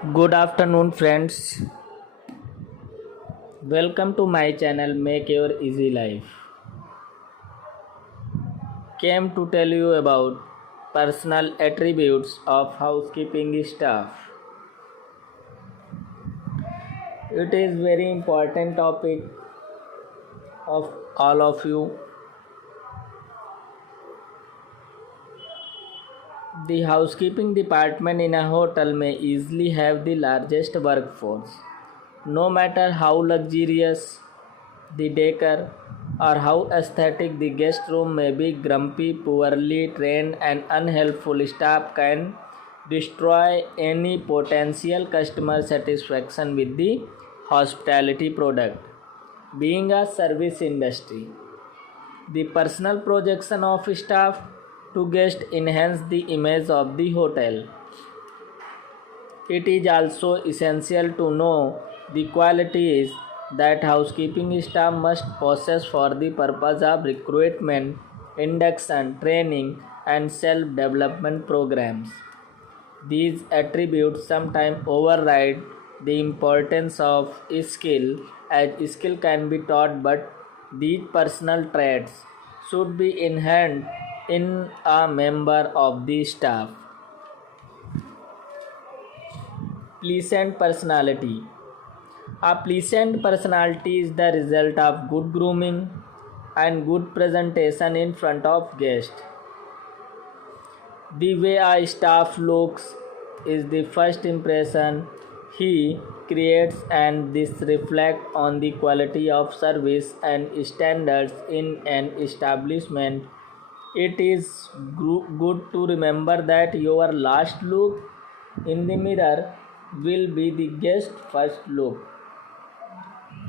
Good afternoon, friends. Welcome to my channel Make Your Easy Life. Came to tell you about personal attributes of housekeeping staff. It is very important topic of all of you. The housekeeping department in a hotel may easily have the largest workforce. No matter how luxurious the decor or how aesthetic the guest room may be, grumpy, poorly trained, and unhelpful staff can destroy any potential customer satisfaction with the hospitality product. Being a service industry, the personal projection of staff to guests enhance the image of the hotel. It is also essential to know the qualities that housekeeping staff must possess for the purpose of recruitment, induction, training, and self-development programs. These attributes sometimes override the importance of skill, as skill can be taught, but these personal traits should be inherent in a member of the staff. Pleasant personality. A pleasant personality is the result of good grooming and good presentation in front of guests. The way a staff looks is the first impression he creates, and this reflects on the quality of service and standards in an establishment. It is good to remember that your last look in the mirror will be the guest's first look.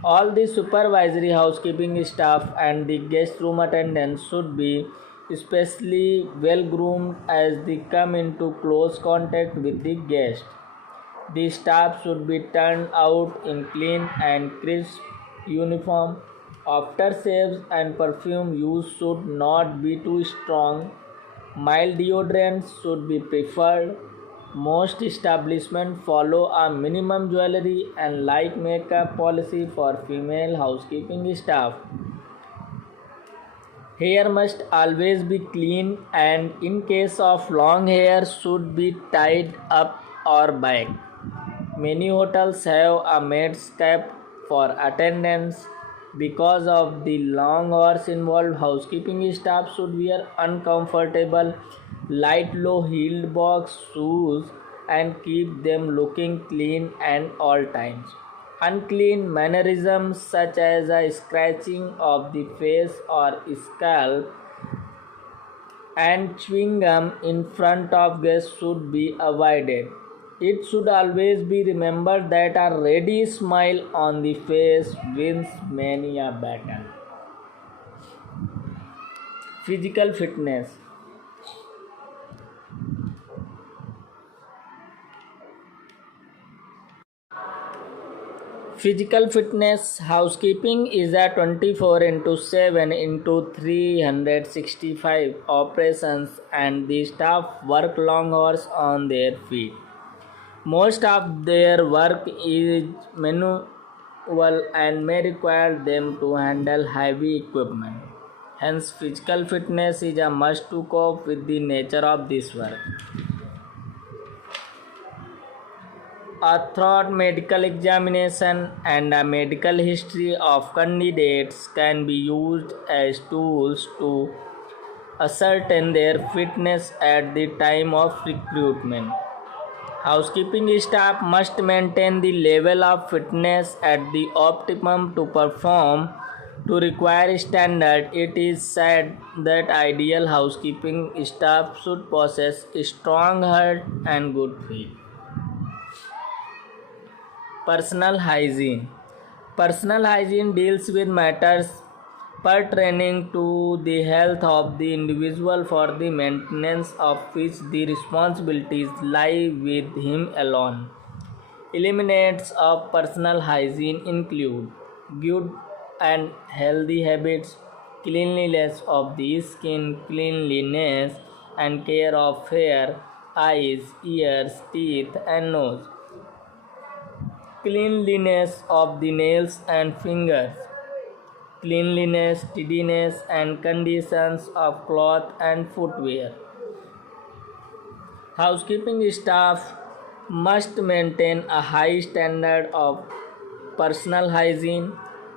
All the supervisory housekeeping staff and the guest room attendants should be especially well groomed as they come into close contact with the guest. The staff should be turned out in clean and crisp uniform. Aftershaves and perfume use should not be too strong. Mild deodorants should be preferred. Most establishments follow a minimum jewelry and light makeup policy for female housekeeping staff. Hair must always be clean, and in case of long hair should be tied up or back. Many hotels have a maid's cap for attendants. Because of the long hours involved, housekeeping staff should wear uncomfortable, light low-heeled box shoes and keep them looking clean at all times. Unclean mannerisms such as a scratching of the face or scalp and chewing gum in front of guests should be avoided. It should always be remembered that a ready smile on the face wins many a battle. Physical fitness. Physical fitness housekeeping is a 24 into 7 into 365 operations, and the staff work long hours on their feet. Most of their work is manual and may require them to handle heavy equipment. Hence, physical fitness is a must to cope with the nature of this work. A thorough medical examination and a medical history of candidates can be used as tools to ascertain their fitness at the time of recruitment. Housekeeping staff must maintain the level of fitness at the optimum to perform to required standard. It is said that ideal housekeeping staff should possess a strong heart and good feet. Personal hygiene. Personal hygiene deals with matters pertaining to the health of the individual, for the maintenance of which the responsibilities lie with him alone. Elements of personal hygiene include good and healthy habits, cleanliness of the skin, cleanliness and care of hair, eyes, ears, teeth, and nose. cleanliness of the nails and fingers, cleanliness, tidiness, and conditions of cloth and footwear. Housekeeping staff must maintain a high standard of personal hygiene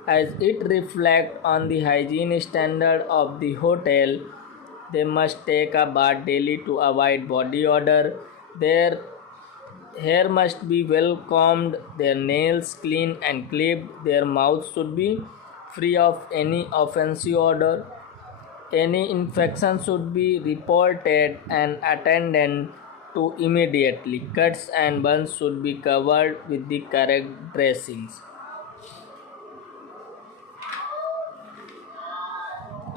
as it reflects on the hygiene standard of the hotel. They must take a bath daily to avoid body odor. Their hair must be well combed, their nails clean and clipped, their mouths should be free of any offensive odor. Any infection should be reported and attended to immediately. Cuts and burns should be covered with the correct dressings.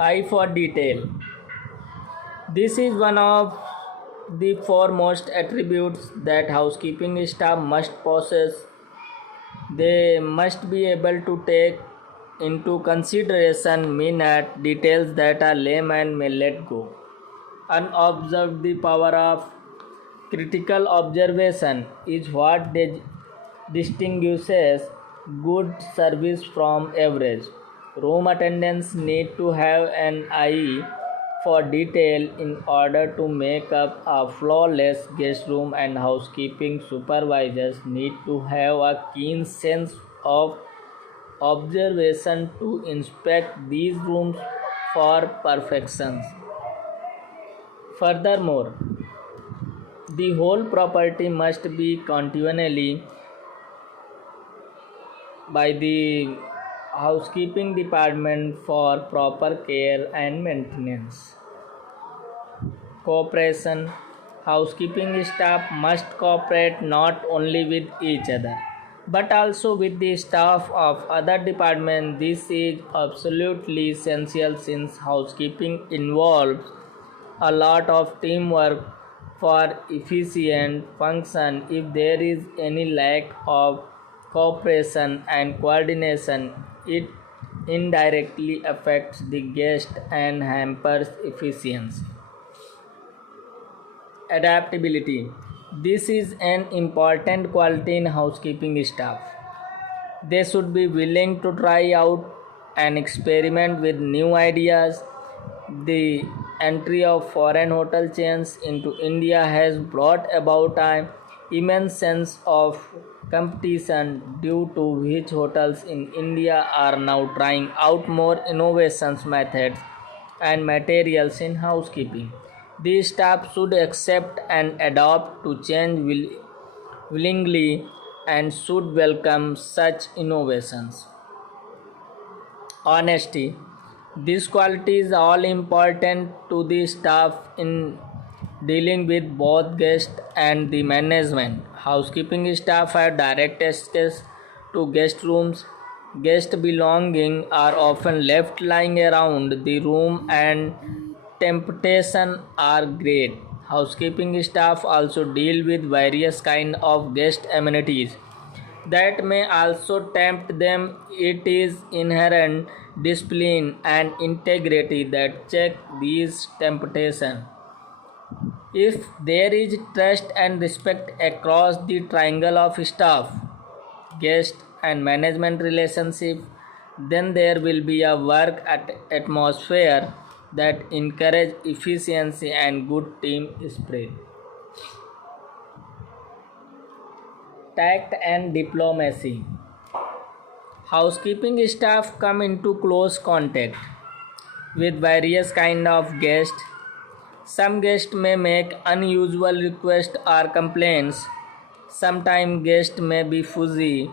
Eye for detail. This is one of the foremost attributes that housekeeping staff must possess. They must be able to take into consideration minute details that a layman may let go unobserved. The power of critical observation is what distinguishes good service from average. Room attendants need to have an eye for detail in order to make up a flawless guest room, and housekeeping supervisors need to have a keen sense of observation to inspect these rooms for perfections. Furthermore, the whole property must be continually by the housekeeping department for proper care and maintenance. Cooperation. Housekeeping staff must cooperate not only with each other but also with the staff of other departments. This is absolutely essential since housekeeping involves a lot of teamwork for efficient function. If there is any lack of cooperation and coordination, it indirectly affects the guest and hampers efficiency. Adaptability. This is an important quality in housekeeping staff. They should be willing to try out and experiment with new ideas. The entry of foreign hotel chains into India has brought about an immense sense of competition, due to which hotels in India are now trying out more innovations, methods, and materials in housekeeping. The staff should accept and adapt to change willingly and should welcome such innovations. Honesty. This quality is all important to the staff in dealing with both guests and the management. Housekeeping staff have direct access to guest rooms. Guest belongings are often left lying around the room and temptation are great. Housekeeping staff also deal with various kind of guest amenities that may also tempt them. It is inherent discipline and integrity that check these temptations. If there is trust and respect across the triangle of staff, guest, and management relationship, then there will be a work atmosphere that encourage efficiency and good team spirit. Tact and diplomacy. Housekeeping staff come into close contact with various kind of guests. Some guests may make unusual requests or complaints. Sometimes guests may be fussy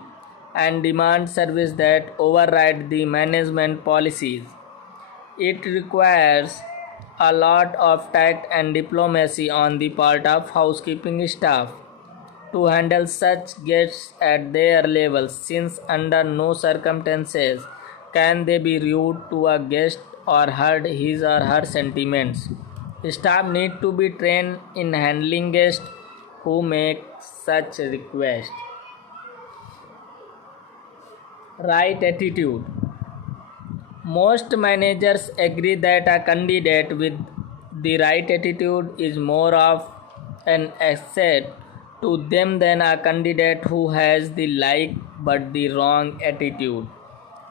and demand service that override the management policies. It requires a lot of tact and diplomacy on the part of housekeeping staff to handle such guests at their level, since under no circumstances can they be rude to a guest or hurt his or her sentiments. Staff need to be trained in handling guests who make such requests. Right attitude. Most managers agree that a candidate with the right attitude is more of an asset to them than a candidate who has the like but the wrong attitude.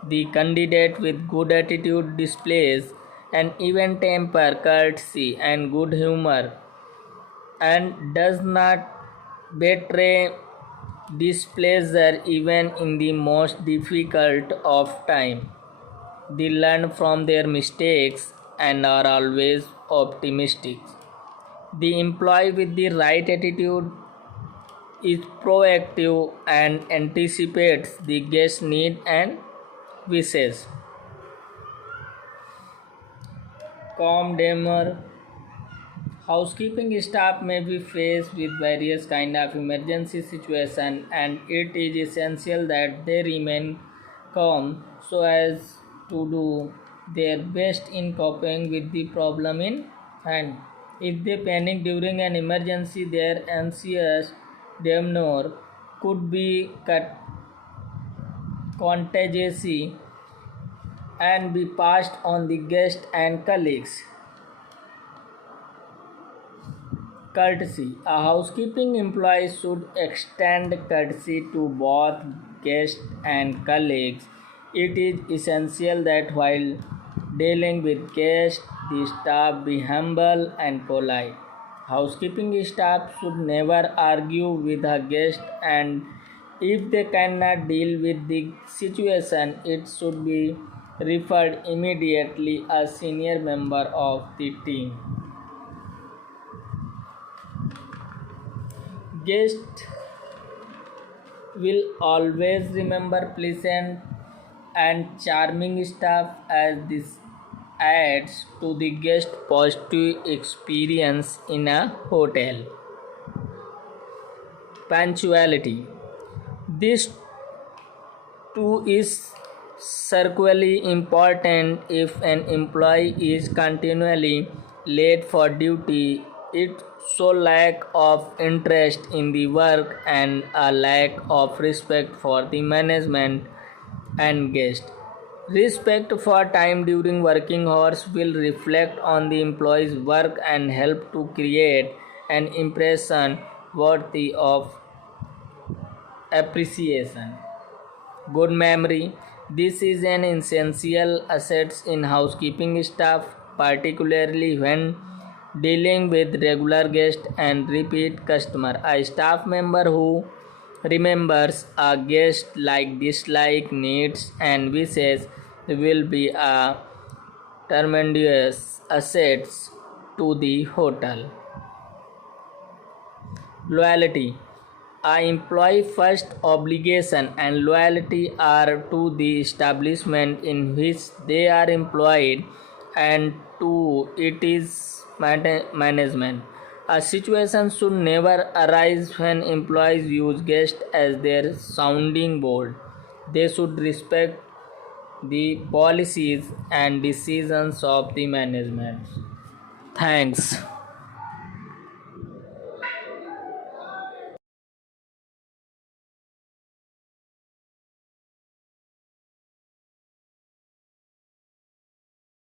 The candidate with good attitude displays an even temper, courtesy, and good humor, and does not betray displeasure even in the most difficult of time. They learn from their mistakes and are always optimistic. The employee with the right attitude is proactive and anticipates the guest need and wishes. Calm, demure. Housekeeping staff may be faced with various kind of emergency situation, and it is essential that they remain calm so as to do their best in coping with the problem in hand. If they panic during an emergency, their anxious demeanor could be contagious and be passed on the guests and colleagues. Courtesy. A housekeeping employee should extend courtesy to both guests and colleagues. It is essential that while dealing with guests, the staff be humble and polite. Housekeeping staff should never argue with a guest, and if they cannot deal with the situation, it should be referred immediately a senior member of the team. Guests will always remember pleasant and charming staff, as this adds to the guest positive experience in a hotel. Punctuality. This too is circularly important. If an employee is continually late for duty, it shows lack of interest in the work and a lack of respect for the management and guest. Respect for time during working hours will reflect on the employee's work and help to create an impression worthy of appreciation. Good memory. This is an essential asset in housekeeping staff, particularly when dealing with regular guests and repeat customer. A staff member who remembers a guest like dislike, needs, and wishes will be a tremendous asset to the hotel. Loyalty. A employee first obligation and loyalty are to the establishment in which they are employed and to its management. A situation should never arise when employees use guests as their sounding board. They should respect the policies and decisions of the management. Thanks.